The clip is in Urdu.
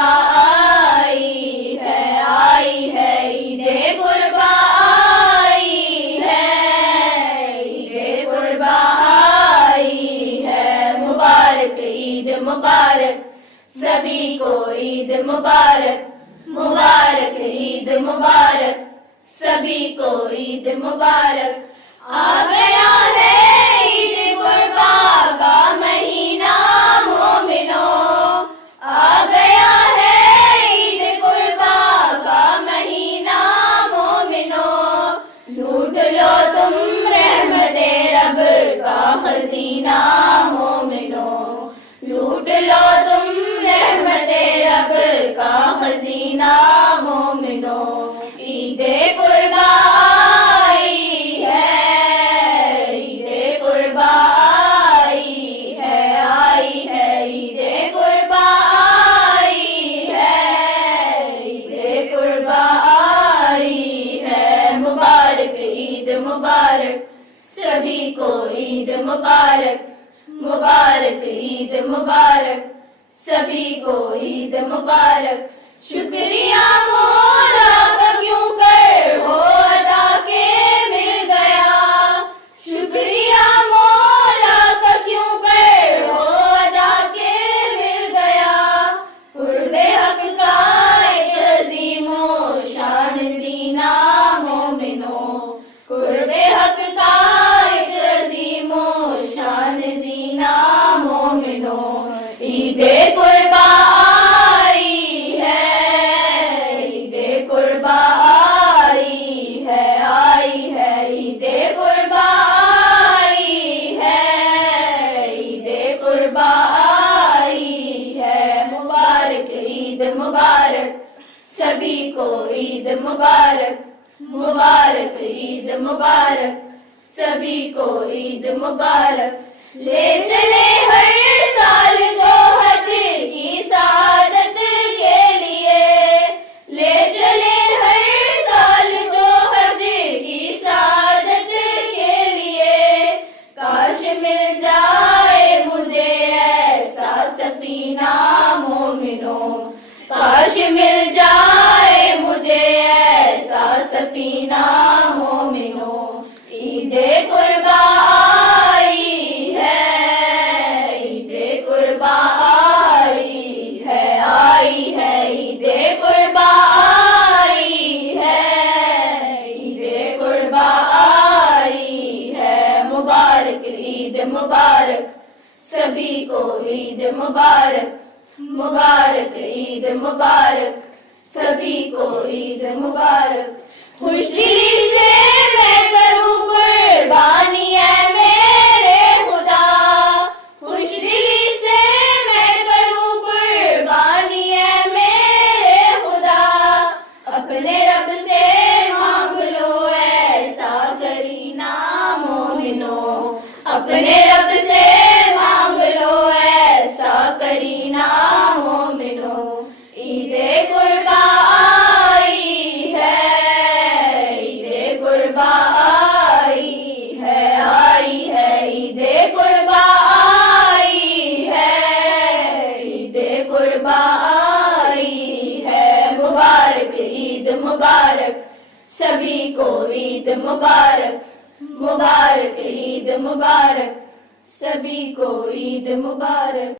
قربا آئی ہے عید قربا آئی ہے عید قربا آئی ہے مبارک عید مبارک سبھی کو عید مبارک مبارک عید مبارک سبھی کو عید مبارک آ گیا ہے عید قربا کا مہینہ مومنوں آ گیا ہے عید قربا کا مہینہ مومنوں لوٹ لو تم رحمت رب کا خزینہ مومنوں لوٹ لو تم رحمت رب کا خزینہ مومنوں عید قربا آئی ہے عید قربا آئی ہے عید قربا آئی ہے عید قربا آئی ہے مبارک عید مبارک سبھی کو عید مبارک مبارک عید مبارک سبھی کو عید مبارک شکریہ مولا کا کیوں کر ہو ادا کے مل گیا شکریہ مولا کا کیوں کر ہو ادا کے مل گیا قرب حق کا ایک عظیم و شان زینہ مومنوں قرب حق کا ایک عظیم و شان زینہ مومنوں عید قربا آئی ہے عید قربا آئی ہے عید قربا آئی ہے عید قربا آئی ہے مبارک عید مبارک سبھی کو عید مبارک مبارک عید مبارک سبھی کو عید مبارک لے چلے ہر سال جو حج کی سعادت کے لیے لے چلے ہر سال جو حج کی سعادت کے لیے کاش مل جائے مجھے ایسا سفینہ مومنوں کاش مل جائے مجھے ایسا سفینہ مومنوں عید قربا آئی ہے عید قربا آئی ہے عید قربا آئی ہے عید قربا آئی ہے مبارک عید مبارک سبھی کو عید مبارک مبارک عید مبارک سبھی کو عید مبارک خوش دلی سے میں کروں قربانی ہے میرے خدا خوش دلی سے میں کروں قربانی ہے میرے خدا اپنے رب سے مانگ لو ایسا کرینہ مومنوں اپنے رب سے مانگ لو ایسا کرینہ مومنوں عید قربا آئی ہے عید قربا آئی ہے عید قربا آئی ہے عید قربا آئی ہے مبارک عید مبارک سبھی کو عید مبارک مبارک عید مبارک سبھی کو عید مبارک